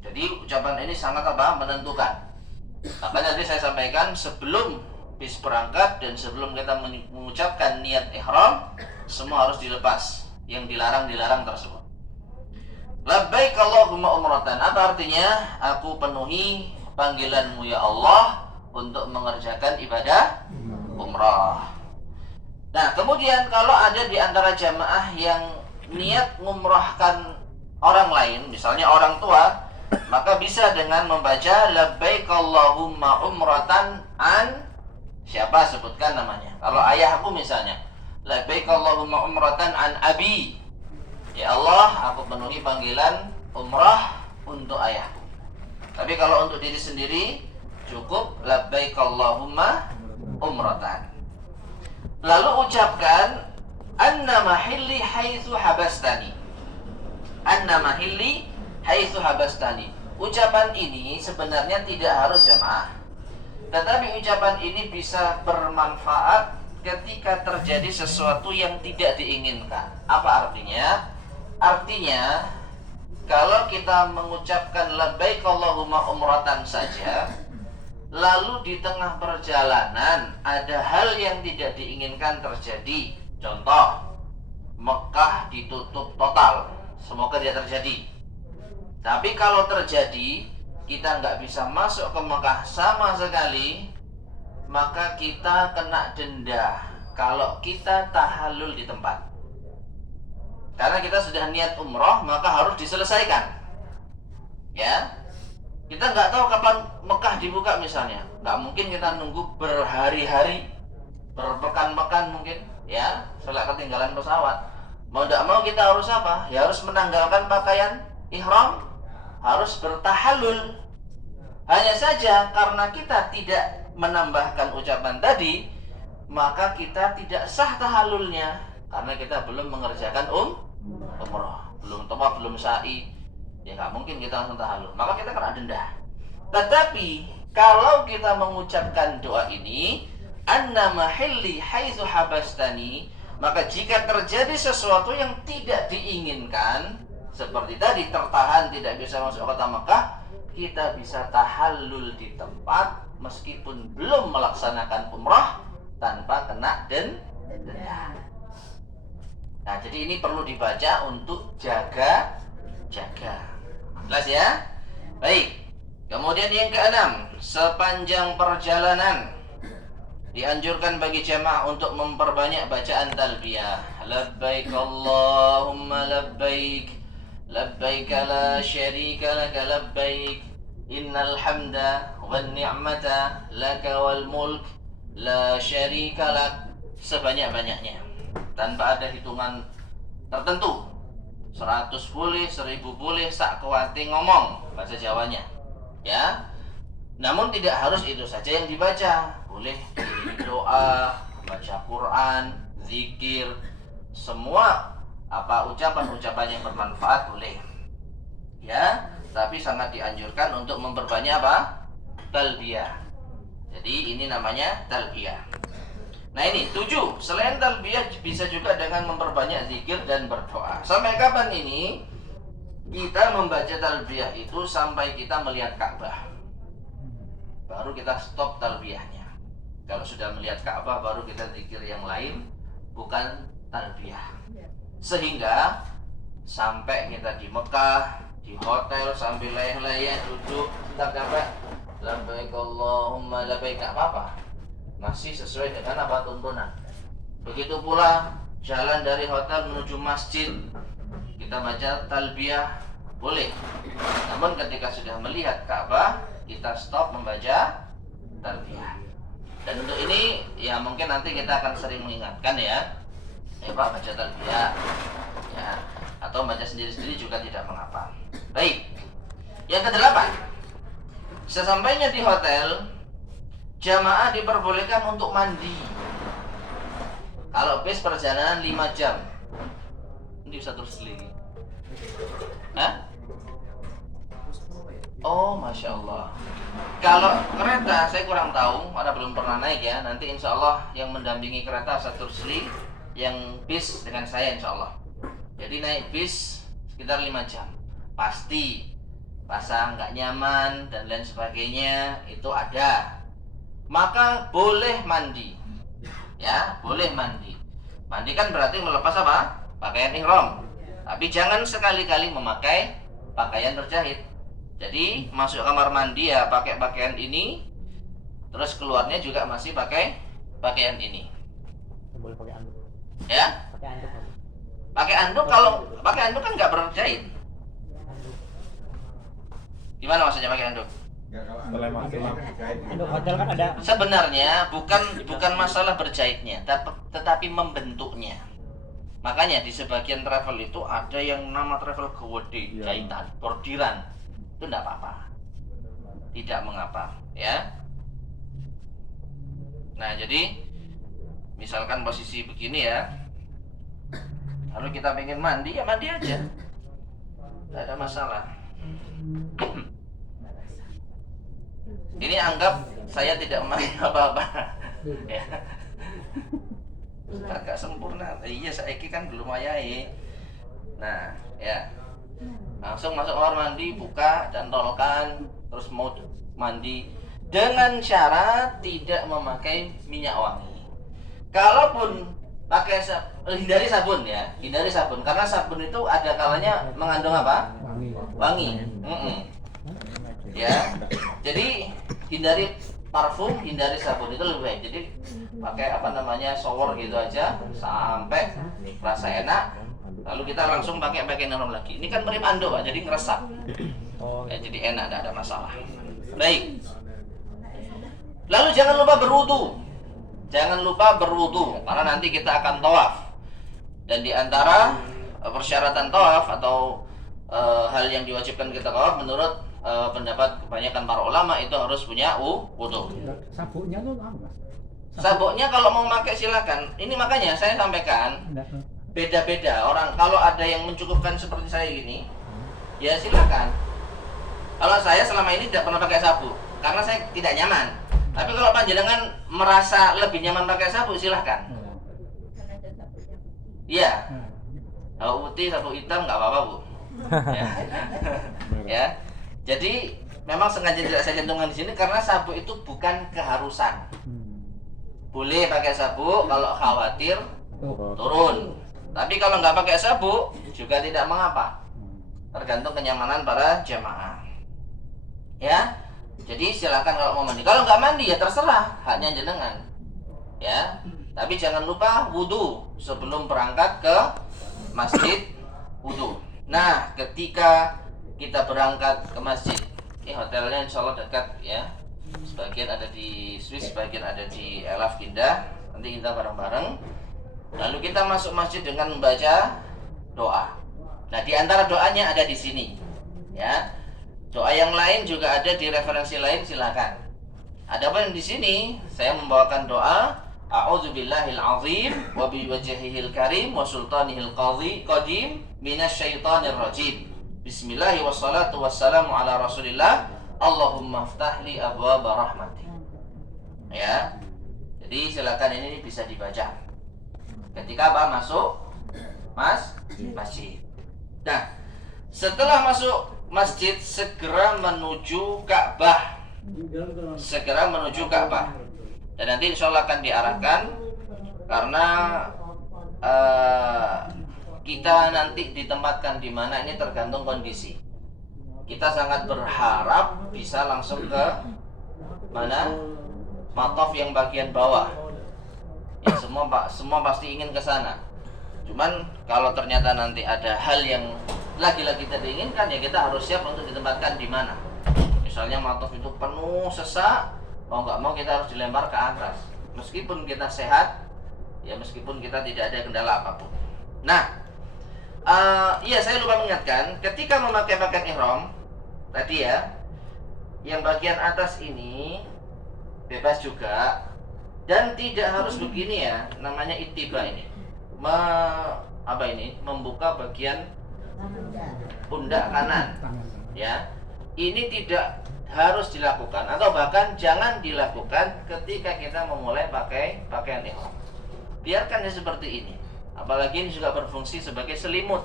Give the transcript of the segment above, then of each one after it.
Jadi ucapan ini sangat menentukan. Makanya tadi saya sampaikan sebelum bis berangkat dan sebelum kita mengucapkan niat ihram, semua harus dilepas yang dilarang tersebut. Labbaik Allahumma umratan. Apa artinya? Aku penuhi panggilanmu ya Allah untuk mengerjakan ibadah umrah. Nah, kemudian kalau ada di antara jamaah yang niat ngumrahkan orang lain, misalnya orang tua, maka bisa dengan membaca labbaik Allahumma umratan an siapa, sebutkan namanya. Kalau ayahku misalnya, labbaik Allahumma umratan an abi. Ya Allah, aku penuhi panggilan umrah untuk ayahku. Tapi kalau untuk diri sendiri cukup labbaik Allahumma umratan. Lalu ucapkan anna mahilli haitsu habastani. Anna mahilli haitsu habastani. Ucapan ini sebenarnya tidak harus jamaah. Tetapi ucapan ini bisa bermanfaat ketika terjadi sesuatu yang tidak diinginkan. Apa artinya? Artinya kalau kita mengucapkan labbaik Allahumma umratan saja, lalu di tengah perjalanan ada hal yang tidak diinginkan terjadi. Contoh, Mekah ditutup total. Semoga tidak terjadi. Tapi kalau terjadi, kita nggak bisa masuk ke Mekah sama sekali, maka kita kena denda kalau kita tahallul di tempat. Karena kita sudah niat umroh, maka harus diselesaikan. Ya, kita nggak tahu kapan Mekah dibuka misalnya. Nggak mungkin kita nunggu berhari-hari, berpekan-pekan mungkin, ya, setelah ketinggalan pesawat. Mau tidak mau kita harus apa? Ya harus menanggalkan pakaian ihram, harus bertahallul. Hanya saja karena kita tidak menambahkan ucapan tadi, maka kita tidak sah tahallulnya karena kita belum mengerjakan umrah, belum tawaf, belum sa'i. Ya nggak mungkin kita langsung tahallul, maka kita kena denda. Tetapi kalau kita mengucapkan doa ini, anna mahilli haitsu habastani, maka jika terjadi sesuatu yang tidak diinginkan, seperti tadi tertahan tidak bisa masuk kota Mekah, kita bisa tahallul di tempat meskipun belum melaksanakan umrah tanpa kena denda. Nah, jadi ini perlu dibaca untuk jaga. Jelas ya? Baik. Kemudian yang keenam, sepanjang perjalanan dianjurkan bagi jamaah untuk memperbanyak bacaan talbiyah. Labbaik Allahumma labbaik, labbaik la syarika laka labbaik, innal hamda wan ni'mata laka wal mulk la syarika lak, sebanyak-banyaknya tanpa ada hitungan tertentu. 100 boleh, 1000 boleh, sak kuwate ngomong bahasa Jawanya. Ya. Namun tidak harus itu saja yang dibaca. Boleh doa, baca Quran, zikir, semua ucapan-ucapan yang bermanfaat boleh. Ya, tapi sangat dianjurkan untuk memperbanyak talbiyah. Jadi ini namanya talbiyah. Nah ini 7. Selain talbiyah bisa juga dengan memperbanyak zikir dan berdoa. Sampai kapan ini? Kita membaca talbiyah itu sampai kita melihat Ka'bah. Baru kita stop talbiyahnya. Kalau sudah melihat Ka'bah baru kita zikir yang lain, bukan talbiyah. Sehingga sampai kita di Mekah, di hotel sambil layah-layah duduk, tak dapat labbaik Allahumma labbaik, enggak apa-apa. Masih sesuai dengan tuntunan. Begitu pula jalan dari hotel menuju masjid, kita baca talbiyah boleh. Namun ketika sudah melihat Ka'bah, kita stop membaca talbiyah. Dan untuk ini ya mungkin nanti kita akan sering mengingatkan ya. Pak baca talbiyah. Ya, atau baca sendiri-sendiri juga tidak mengapa. Baik. Yang ke-8. Sesampainya di hotel, jamaah diperbolehkan untuk mandi. Kalau bis perjalanan 5 jam, ini bisa terus lagi. Hah? Oh, Masya Allah. Kalau kereta saya kurang tahu, karena belum pernah naik ya. Nanti insya Allah yang mendampingi kereta satu seli, yang bis dengan saya insya Allah. Jadi naik bis sekitar 5 jam. Pasti rasa nggak nyaman dan lain sebagainya, itu ada, maka boleh mandi. Ya, boleh mandi. Mandi kan berarti melepas apa? Pakaian ihram. Tapi jangan sekali-kali memakai pakaian terjahit. Jadi masuk kamar mandi ya pakai pakaian ini, terus keluarnya juga masih pakai pakaian ini. Boleh pakai anduk. Ya? Pakai anduk. Pakai anduk, kalau pakai anduk kan nggak berjahit. Gimana maksudnya pakai anduk? Anduk hotel kan ada. Sebenarnya bukan masalah berjahitnya, tetapi membentuknya. Makanya di sebagian travel itu ada yang nama travel gede, jahitan, bordiran. Itu enggak apa-apa. Tidak mengapa, ya. Nah, jadi misalkan posisi begini ya. Lalu kita pengen mandi, ya mandi aja. Tidak ada masalah. Ini anggap saya tidak memakai apa-apa. Ya. Agak sempurna. Iya, saiki kan belum ayai. Nah, ya. Langsung masuk kamar mandi, buka dan tolkan, terus mau mandi dengan syarat tidak memakai minyak wangi. Kalaupun pakai hindari sabun ya, hindari sabun karena sabun itu ada kalanya mengandung apa? Wangi. Ya. Jadi hindari parfum, hindari sabun, itu lebih baik. Jadi pakai shower gitu aja sampai rasa enak. Lalu kita langsung pakai pakaian ihram lagi. Ini kan mirip ando Pak, jadi ngeresap. Ya, jadi enak, tidak ada masalah. Baik. Lalu jangan lupa berwudu. Jangan lupa berwudu karena nanti kita akan tawaf. Dan di antara persyaratan tawaf atau hal yang diwajibkan kita tawaf menurut pendapat kebanyakan para ulama itu harus punya wudu. Sabuknya tuh apa? Sabuknya kalau mau pakai silakan. Ini makanya saya sampaikan beda-beda orang. Kalau ada yang mencukupkan seperti saya gini, ya silakan. Kalau saya selama ini tidak pernah pakai sabuk karena saya tidak nyaman. Tapi kalau panjenengan merasa lebih nyaman pakai sabuk, silahkan. Iya. Sabuk putih, sabuk hitam nggak apa-apa Bu. Ya. Ya. Jadi memang sengaja tidak saya cantumkan di sini karena sabuk itu bukan keharusan. Boleh pakai sabuk kalau khawatir turun. Tapi kalau nggak pakai sabuk juga tidak mengapa. Tergantung kenyamanan para jamaah. Ya. Jadi silakan kalau mau mandi. Kalau nggak mandi ya terserah, haknya jenengan. Ya. Tapi jangan lupa wudu sebelum berangkat ke masjid, wudu. Nah, ketika kita berangkat ke masjid, ini hotelnya insya Allah dekat ya. Sebagian ada di Swiss, sebagian ada di Elaf Indah. Nanti kita bareng-bareng. Lalu kita masuk masjid dengan membaca doa. Nah, di antara doanya ada di sini. Ya. Doa yang lain juga ada di referensi lain, silakan. Adapun di sini saya membawakan doa A'udzubillahil azim wa biwajhihil karim wa sultanihil qadim minasyaitonir rajim. Bismillahirrahmanirrahim wassalatu wassalamu ala Rasulillah. Allahumma ftahli abwaaba rahmatik. Ya. Jadi silakan ini bisa dibaca. Ketika apa masuk masjid. Nah, setelah masuk masjid segera menuju Ka'bah. Segera menuju Ka'bah. Dan nanti insya Allah akan diarahkan karena kita nanti ditempatkan di mana ini tergantung kondisi. Kita sangat berharap bisa langsung ke mana? Matof yang bagian bawah. Ya, semua pasti ingin ke sana. Cuman kalau ternyata nanti ada hal yang lagi-lagi tidak diinginkan, ya kita harus siap untuk ditempatkan di mana. Misalnya matof itu penuh sesak, mau nggak mau kita harus dilempar ke atas. Meskipun kita sehat, ya meskipun kita tidak ada kendala apapun. Nah, iya saya lupa mengingatkan, ketika memakai pakaian ihram tadi ya, yang bagian atas ini bebas juga dan tidak harus begini ya, namanya ittiba ini. Membuka bagian pundak kanan. Ya. Ini tidak harus dilakukan atau bahkan jangan dilakukan ketika kita memulai pakai pakaian ihram. Biarkan dia seperti ini. Apalagi ini juga berfungsi sebagai selimut.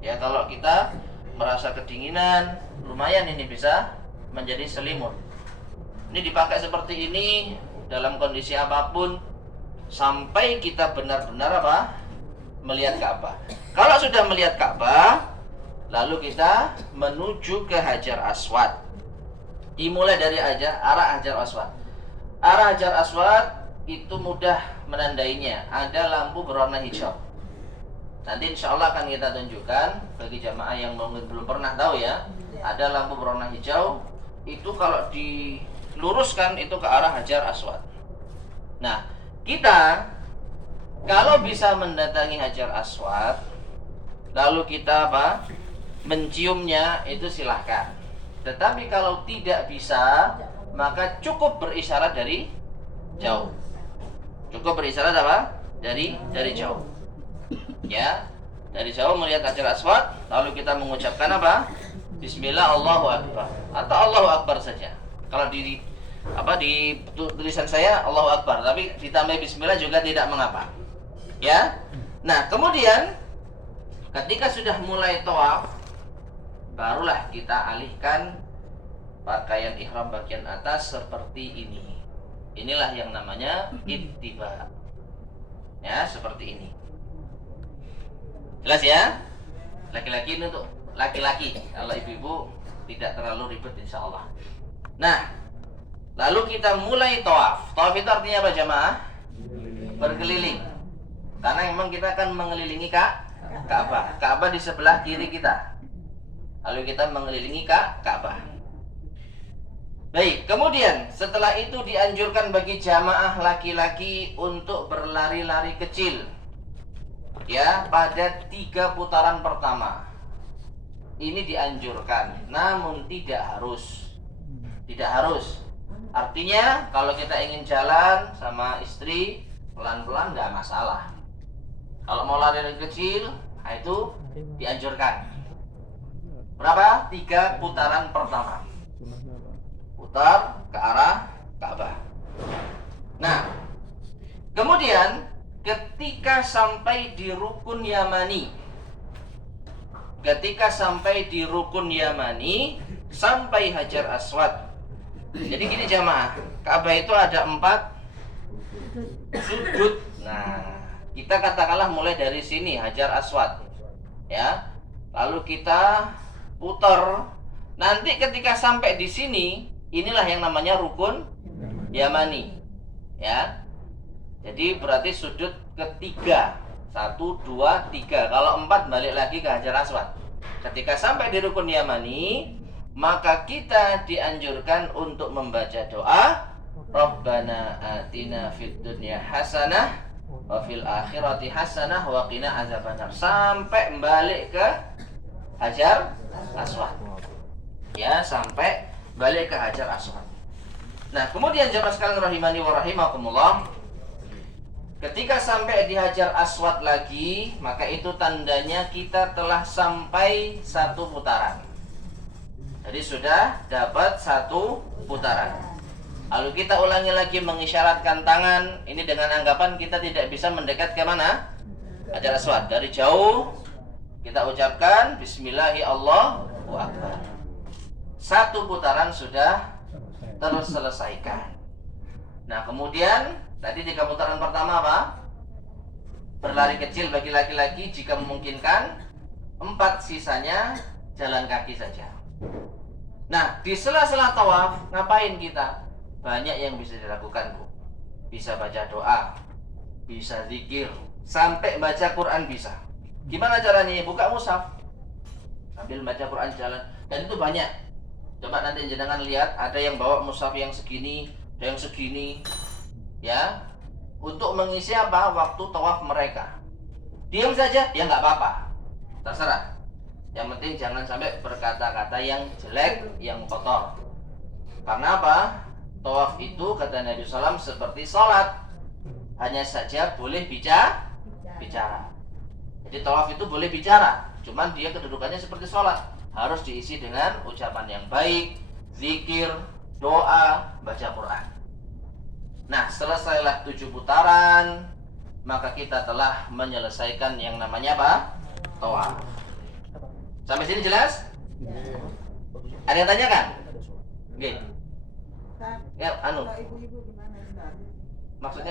Ya, kalau kita merasa kedinginan, lumayan ini bisa menjadi selimut. Ini dipakai seperti ini dalam kondisi apapun sampai kita benar-benar apa? Melihat Ka'bah. Kalau sudah melihat Ka'bah, lalu kita menuju ke Hajar Aswad. Dimulai dari arah Hajar Aswad. Arah Hajar Aswad itu mudah menandainya. Ada lampu berwarna hijau. Nanti insya Allah akan kita tunjukkan bagi jamaah yang mungkin belum pernah tahu ya. Ada lampu berwarna hijau. Itu kalau diluruskan itu ke arah Hajar Aswad. Nah, kita kalau bisa mendatangi Hajar Aswad, lalu kita apa? Menciumnya, itu silahkan. Tetapi kalau tidak bisa, maka cukup berisyarat dari jauh. Cukup berisyarat apa? Dari jauh. Ya, dari jauh melihat Hajar Aswad, lalu kita mengucapkan apa? Bismillah, Allahu Akbar, atau Allahu Akbar saja. Kalau di tulisan saya Allahu Akbar, tapi ditambah Bismillah juga tidak mengapa. Ya. Nah, kemudian ketika sudah mulai tawaf, barulah kita alihkan pakaian ihram bagian atas seperti ini. Inilah yang namanya ittiba. Ya, seperti ini. Jelas ya? Laki-laki ini untuk laki-laki. Kalau ibu-ibu tidak terlalu ribet insyaallah. Nah, lalu kita mulai tawaf. Tawaf itu artinya apa jamaah? Berkeliling. Karena memang kita akan mengelilingi Ka'bah. Ka'bah di sebelah kiri kita. Lalu kita mengelilingi Ka'bah. Baik, kemudian setelah itu dianjurkan bagi jamaah laki-laki untuk berlari-lari kecil. Ya, pada 3 putaran pertama. Ini dianjurkan, namun tidak harus. Tidak harus. Artinya kalau kita ingin jalan sama istri pelan-pelan nggak masalah. Kalau mau lari kecil, nah itu dianjurkan. Berapa? 3 putaran pertama. Putar ke arah Ka'bah. Nah, kemudian ketika sampai di rukun Yamani, sampai Hajar Aswad. Jadi gini jamaah, Ka'bah itu ada 4 sudut. Nah, kita katakanlah mulai dari sini Hajar Aswad, ya. Lalu kita putar. Nanti ketika sampai di sini, inilah yang namanya rukun Yamani, ya. Jadi berarti sudut ketiga. 1, 2, 3. Kalau 4 balik lagi ke Hajar Aswad. Ketika sampai di rukun Yamani, maka kita dianjurkan untuk membaca doa Rabbana atina fid dunya hasanah wa fil akhirati hasanah wa qina azabannar, sampai balik ke Hajar Aswad. Ya, sampai balik ke Hajar Aswad. Nah, kemudian jamaah sekalian rahimani wa rahimakumullah, ketika sampai di Hajar Aswad lagi, maka itu tandanya kita telah sampai 1 putaran. Jadi sudah dapat 1 putaran. Lalu kita ulangi lagi mengisyaratkan tangan. Ini dengan anggapan kita tidak bisa mendekat ke mana? Hajar Aswad. Dari jauh kita ucapkan Bismillahi Allahu Akbar. 1 putaran sudah terselesaikan. Nah, kemudian tadi 3 putaran pertama apa? Berlari kecil bagi laki-laki jika memungkinkan. 4 sisanya jalan kaki saja. Nah, di sela-sela tawaf ngapain kita? Banyak yang bisa dilakukan, Bu. Bisa baca doa, bisa zikir, sampai baca Quran bisa. Gimana caranya? Buka mushaf, sambil baca Quran jalan. Dan itu banyak. Coba nanti jangan lihat, ada yang bawa mushaf yang segini, ada yang segini, ya, untuk mengisi apa? Waktu tawaf mereka. Diam saja, ya nggak apa-apa, terserah. Yang penting jangan sampai berkata-kata yang jelek, yang kotor. Karena apa? Tawaf itu kata Nabi SAW seperti sholat, hanya saja boleh bicara. Jadi tawaf itu boleh bicara, cuman dia kedudukannya seperti sholat, harus diisi dengan ucapan yang baik, zikir, doa, baca Quran. Nah, selesailah 7 putaran, maka kita telah menyelesaikan yang namanya apa? Tawaf. Sampai sini jelas? Ada yang tanya kan? Oke. Ya, anu. Kalau ibu-ibu gimana, Ustaz? Maksudnya